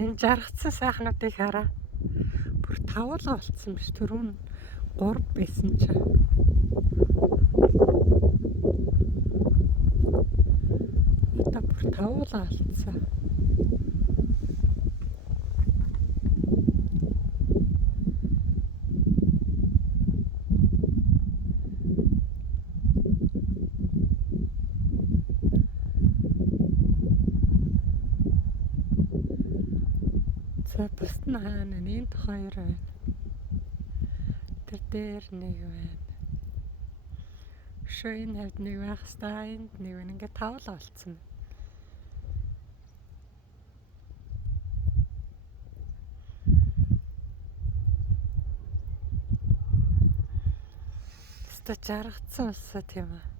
Энэ жаргацсан сайхнуудыг хараа. Бүр тавуулга болцсон биш. Түрүүн 3 байсан ч. Одоо бүр тавуулга болцсон. За бусд нь хаана энд 2 байна. Тэр дээр нэг байна. Шоо энэ хавьд нэг байх хэвээр энд нэг байна. Ингээ тавуулга болцсон. Өстө жаргацсан усаа тийм аа.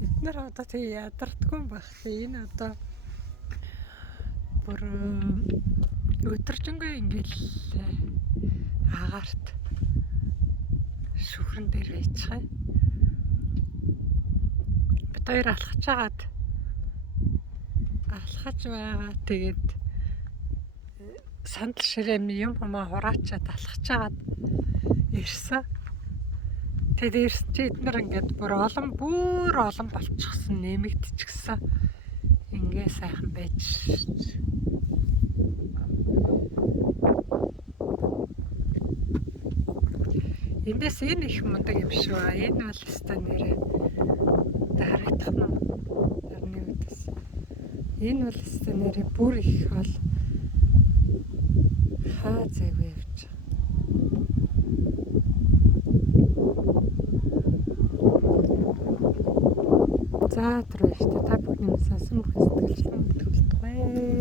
Эднэр одоо тэг ядардгүй байх. Энэ одоо бүр өдөржингөө ингээл агаарт шүхрэн дээр байцгаа. Бид хоёр алхаж байгаа. Тэгээд сандал ширэм юм хамаа хураачаад алхаж ирсэн. Тэгээд ирсэн чи эднэр ингээд бүр олон болчихсон, нэмэгдчихсэн. Ингээ сайхан байж. Эндээс энэ их мундаг юм шүү. Энэ бол өстой нэрээ харагдах нь харны үдээс. Энэ бол өстой нэрээ бүр их бол хаа зайгүй явж байгаа. За түрүү штэ та бүхний сонсон бүх сэтгэлжлэн төлөвлөе.